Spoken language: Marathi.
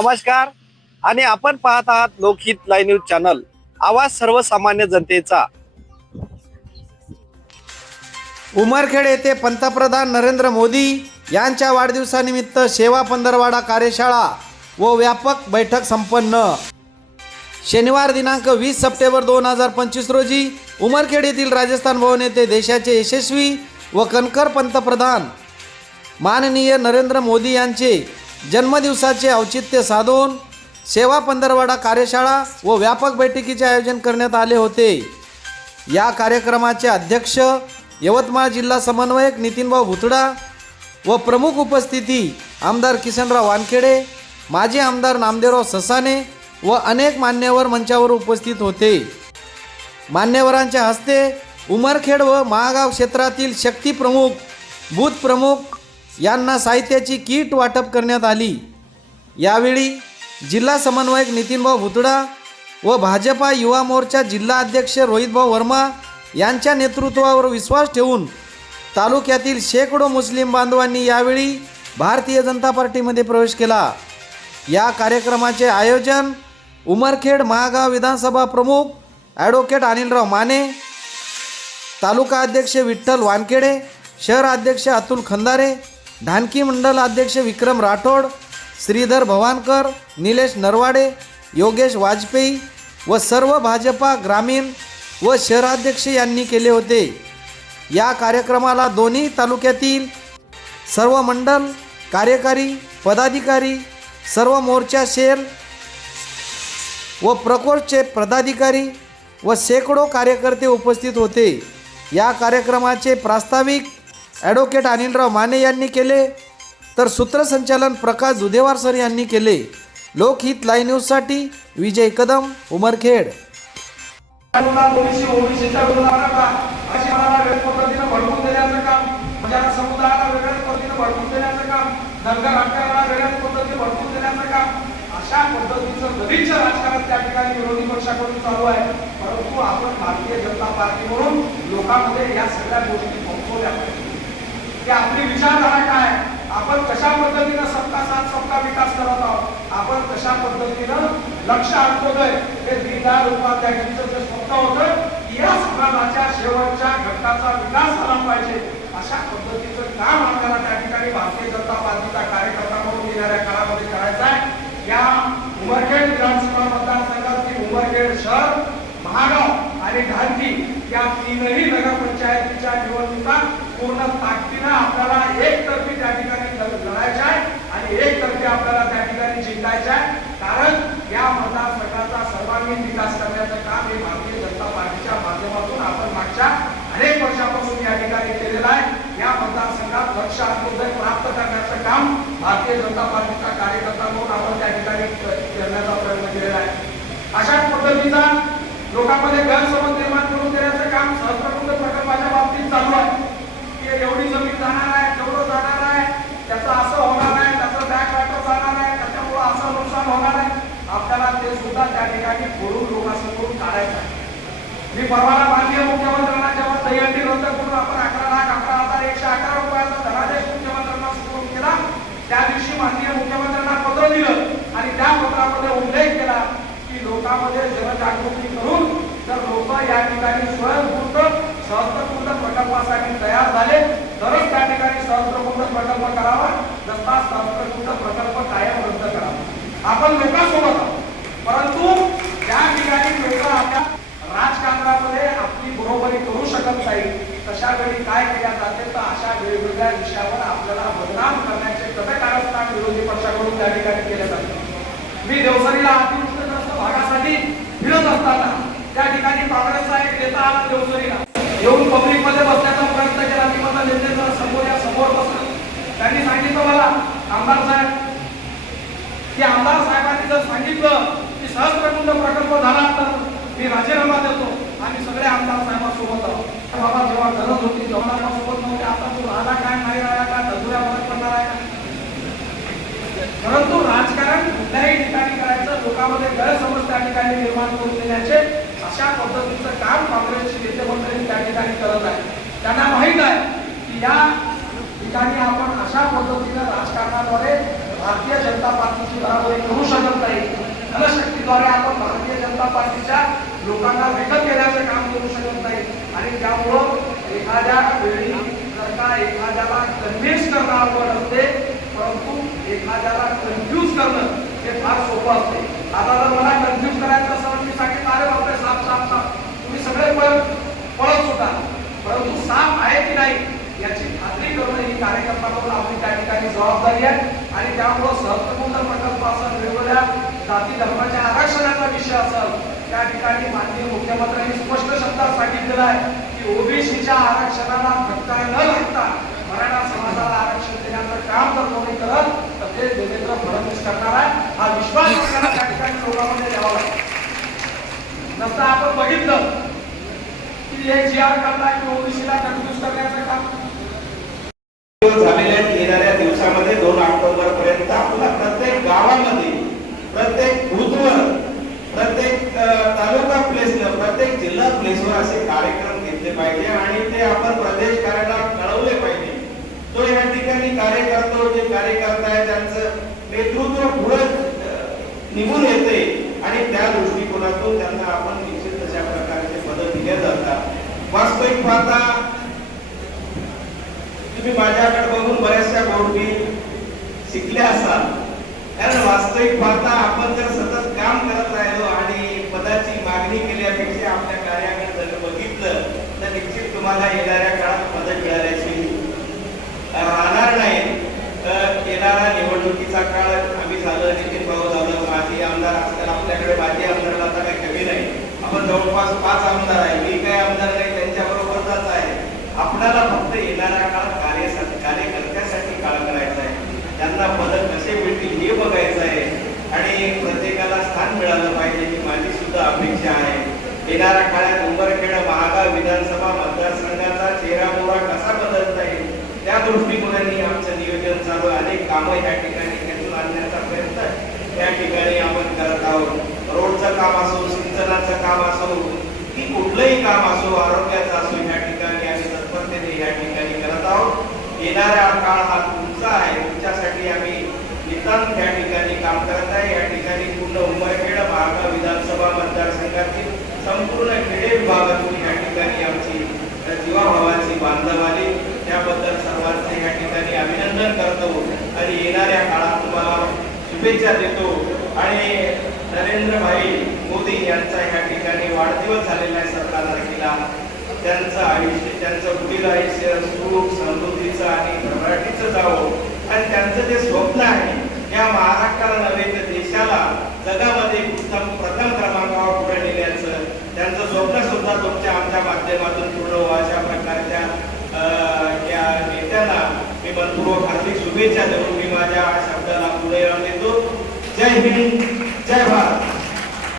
नमस्कार. आणि आपण पाहत आहात लोकहित लाईव्ह न्यूज चॅनल. आवाज सर्वसामान्य जनतेचा. उमरखेड येथे पंतप्रधान नरेंद्र मोदी यांच्या वाढदिवसानिमित्त सेवा पंधरवाडा कार्यशाळा व व्यापक बैठक संपन्न. शनिवार दिनांक वीस सप्टेंबर दोन हजार पंचवीस रोजी उमरखेड येथील राजस्थान भवन येथे देशाचे यशस्वी व कणखर पंतप्रधान माननीय नरेंद्र मोदी यांचे जन्मदिवसाचे औचित्य साधून सेवा पंधरवाडा कार्यशाळा व व्यापक बैठकीचे आयोजन करण्यात आले होते. या कार्यक्रमाचे अध्यक्ष यवतमाळ जिल्हा समन्वयक नितीनभाऊ भुतडा व प्रमुख उपस्थिती आमदार किसनराव वानखेडे माजी आमदार नामदेवराव ससाने व अनेक मान्यवर मंचावर उपस्थित होते. मान्यवरांच्या हस्ते उमरखेड व महागाव क्षेत्रातील शक्ती प्रमुख बूथ प्रमुख यांना साहित्याची किट वाटप करण्यात आली. यावेळी जिल्हा समन्वयक नितीनभाऊ भुतडा व भाजपा युवा मोर्चा जिल्हा अध्यक्ष रोहितभाऊ वर्मा यांच्या नेतृत्वावर विश्वास ठेवून तालुक्यातील शेकडो मुस्लिम बांधवांनी यावेळी भारतीय जनता पार्टीमध्ये प्रवेश केला. या कार्यक्रमाचे आयोजन उमरखेड महागाव विधानसभा प्रमुख ॲडव्होकेट अनिलराव माने तालुका अध्यक्ष विठ्ठल वानखेडे शहर अध्यक्ष अतुल खंदारे धानकी मंडल अध्यक्ष विक्रम राठोड श्रीधर भवानकर निलेश नरवाडे योगेश वाजपेयी व सर्व भाजपा ग्रामीण व शहराध्यक्ष यांनी केले होते. या कार्यक्रमाला दोन्ही तालुक्यातील सर्व मंडल कार्यकारी पदाधिकारी सर्व मोर्चा शेर व प्रकोष्ठचे पदाधिकारी व शेकडो कार्यकर्ते उपस्थित होते. या कार्यक्रमाचे प्रास्ताविक ॲडव्होकेट अनिलराव माने यांनी केले. तर सूत्रसंचालन प्रकाश दुधेवार सर यांनी केले. लोकहित लाईव्ह न्यूजसाठी विजय कदम उमरखेड. म्हणजे अशा पद्धतीचं राजकारण त्या ठिकाणी विरोधी पक्षाकडून चालू आहे. परंतु आपण भारतीय जनता पार्टी म्हणून लोकांमध्ये या सगळ्या गोष्टी पोहोचवल्या पाहिजे की आपली विचारधारा काय आपण कशा पद्धतीनं सबका साथ सबका विकास करत आहोत? आपण कशा पद्धतीनं लक्ष आणतोय हे दीनदयाळ उपाध्यायांचं जे स्वप्न होतं की या समाजाच्या शेवटच्या घटकाचा विकास झाला पाहिजे. अशा पद्धतीचं काम आपल्याला त्या ठिकाणी भारतीय जनता पार्टीचा कार्यकर्ता म्हणून येणाऱ्या काळामध्ये करायचं आहे. या उमरखेड विधानसभा मतदारसंघातील उमरखेड शहर महागाव आणि ढांती या तीनही नगरपंचायतीच्या निवडणुका पूर्ण ताकदीनं आपल्याला एकतर्फी त्या ठिकाणी लढ- लढायच्या आहे आणि एकतर्फी आपल्याला त्या ठिकाणी जिंकायचं आहे. कारण या मतदारसंघाचा सर्वांगीण विकास करण्याचं काम हे भारतीय जनता पार्टीच्या माध्यमातून आपण मागच्या अनेक वर्षापासून या ठिकाणी केलेलं आहे. या मतदारसंघात लक्ष अंत्योदय प्राप्त करण्याचं काम भारतीय जनता पार्टीचा कार्यकर्ता म्हणून आपण त्या ठिकाणी करण्याचा प्रयत्न केलेला आहे. अशाच पद्धतीचा लोकांमध्ये गैरसमज निर्माण करून देण्याचं काम सहस्त्रकुंड प्रकल्पाच्या बाबतीत चालू आहे की एवढी जमीन जाणार आहे तेवढं जाणार आहे? त्याचं असं होणार आहे त्याचं बॅक वॅटर जाणार आहे त्याच्यामुळं असं नुकसान होणार आहे. आपल्याला ते सुद्धा त्या ठिकाणी फोडून लोकांसमोरून काढायचं आहे. मी परवाला माननीय मुख्यमंत्र्यांना जेव्हा दहीहंडी रद्द करून आपण अकरा लाख अकरा हजार एकशे अकरा रुपयाचा धनादेश मुख्यमंत्र्यांना सुरू केला. त्या दिवशी माननीय मुख्यमंत्र्यांना पत्र दिलं आणि त्या पत्रामध्ये उल्लेख केला की लोकांमध्ये जनजागृती करून जर लोक या ठिकाणी स्वयंस्फूर्त कामासाठी तयार झाले. तरच त्या ठिकाणी सहस्त्रकुंड प्रकल्प करावा. नसता सहस्त्रकुंड प्रकल्प कायम रद्द करावा. आपण लोकांसोबत आहोत. परंतु त्या ठिकाणी लोक आपल्या राजकारणामध्ये आपली बरोबरी करू शकत नाही तशा वेळी काय केल्या जाते? तर अशा वेगवेगळ्या विषयावर आपल्याला बदनाम करण्याचे कटकारस्थान विरोधी पक्षाकडून त्या ठिकाणी केले जाते. मी देवसरीला अतिवृष्टग्रस्त भागासाठी फिरत असताना त्या ठिकाणी काँग्रेसचा एक नेता आला देवसरीला. येऊन पब्लिकमध्ये बसण्याचा प्रयत्न केला मी माझा नेते जरा समोर या समोर बसला त्यांनी सांगितलं मला आमदार साहेब की आमदार साहेबांनी जर सांगितलं की सहस्त्रकुंड प्रकल्प झाला तर मी राजीनामा देतो आणि सगळे आमदार साहेबांसोबत आहोत. तर बाबा जेव्हा गरज होती जेव्हा सोबत नव्हते. आता तू राहिला काय नाही राहिला काय धजुऱ्या मदत करणार आहे का? परंतु राजकारण कुठल्याही ठिकाणी करायचं लोकांमध्ये गैरसमज त्या ठिकाणी निर्माण करून देण्याचे अशा पद्धतीचं काम काँग्रेसचे नेते मंडळी त्या ठिकाणी करत आहे त्यांना माहीत आहे की या ठिकाणी आपण अशा पद्धतीनं राजकारणाद्वारे भारतीय जनता पार्टीची बराबरी करू शकत नाही. जनशक्तीद्वारे आपण भारतीय जनता पार्टीच्या लोकांना विकत घेण्याचं काम करू शकत नाही. आणि त्यामुळं एखाद्या वेळी जर का एखाद्याला कन्व्हिन्स करणं आवड असते परंतु एखाद्याला कन्फ्यूज करणं हे फार सोपं असते. आता जर मला कन्फ्यूज करायचं असं मी सांगितलं अरे बापरे साप साप साप तुम्ही सगळे पळत पळत सुटा परंतु साप आहे की नाही याची खात्री करून ही कार्यकर्ता आपली त्या ठिकाणी जबाबदारी आहे. आणि त्यामुळं सहस्त्रकुंड प्रकल्प असेल वेगवेगळ्या जाती धर्माच्या आरक्षणाचा विषय असेल त्या ठिकाणी माननीय मुख्यमंत्र्यांनी स्पष्ट शब्दात सांगितलेलं आहे की ओबीसीच्या आरक्षणाला धक्का न लागता मराठा समाजाला आरक्षण देण्याचं काम जर कोणी करत तर ते देवेंद्र फडणवीस करणार आहे. हा विश्वास त्या ठिकाणी लोकांमध्ये द्यावा लागेल. नसता आपण बघितलं की हे जी आर करताय की ओबीसीला कन्फ्यूज करण्याचं काम. झालेल्या येणाऱ्या दिवसामध्ये दोन ऑक्टोबर पर्यंत आपला प्रत्येक गावामध्ये प्रत्येक बूथवर प्रत्येक तालुका प्लेसला प्रत्येक जिल्हा प्लेसवर असे कार्यक्रम घेतले पाहिजे आणि ते आपण प्रदेश कार्याला कळवले पाहिजे. तो या ठिकाणी कार्यकर्तो जे कार्यकर्ता आहे त्यांचं नेतृत्व पुढे निघून येते आणि त्या दृष्टिकोनातून त्यांना आपण निश्चित तशा प्रकारचे पद दिले जातात वास्तविक पाहता तुम्ही माझ्याकडे बघून बऱ्याचशा गोष्टी शिकल्या असाल. कारण वास्तविक पाहता आपण जर सतत काम करत राहिलो आणि पदाची मागणी केल्यापेक्षा आपल्या कार्याकडे जर बघितलं तर निश्चित तुम्हाला येणाऱ्या काळात मदत मिळाल्याची राहणार नाही. तर येणारा निवडणुकीचा काळ आम्ही झालं नितीन भाऊ झालं माजी आमदार आजकाल आपल्याकडे माजी आमदारला आता काही कमी नाही. आपण जवळपास पाच आमदार आहे मी काही आमदार नाही त्यांच्या बरोबरच आहे आपल्याला फक्त येणाऱ्या काळात कार्यासाठी कार्यकर्त्यासाठी काळ करायचा आहे त्यांना पद कसे मिळतील हे बघायचं आहे आणि प्रत्येकाला स्थान मिळालं पाहिजे ही माझी सुद्धा अपेक्षा आहे येणाऱ्या काळात उंबरखेड महागाव विधानसभा मतदारसंघाचा चेहरा मोहरा कसा बदलता येईल त्या दृष्टिकोनाने आमचं नियोजन चालू आहे. अनेक कामं या ठिकाणी खेचून आणण्याचा प्रयत्न या ठिकाणी आपण करत आहोत रोडचं काम असो सिंचनाचं काम असो की कुठलंही काम असो आरोग्याचं असो या ठिकाणी आम्ही तत्परतेने या ठिकाणी करत आहोत येणारा काळ हा तुमचा आहे तुमच्यासाठी आम्ही नितांत या ठिकाणी काम करत आहे या ठिकाणी पूर्ण उमरखेड महागाव विधानसभा मतदारसंघातील संपूर्ण खेडे विभागातून या ठिकाणी आमची जीवाभावाची बांधव आली त्याबद्दल सर्वांचे या ठिकाणी अभिनंदन करतो आणि येणाऱ्या काळात तुम्हाला शुभेच्छा देतो. आणि नरेंद्र भाई मोदी यांचा या ठिकाणी वाढदिवस झालेला आहे सतरा तारखेला. त्यांचं आयुष्य त्यांचं पुढील आयुष्य सुख समृद्धीचं आणि भरभराटीचं जावं. आणि त्यांचं जे स्वप्न आहे या महाराष्ट्राला नव्हे तर देशाला जगामध्ये उत्तम प्रथम क्रमांकावर पुढे नेण्याचं त्यांचं स्वप्न सुद्धा तुमच्या आमच्या माध्यमातून पूर्ण व्हावं अशा प्रकारच्या अं, या नेत्याला मी मनपूर्वक हार्दिक शुभेच्छा देऊन मी माझ्या शब्दाला पुढे 再意再加油吧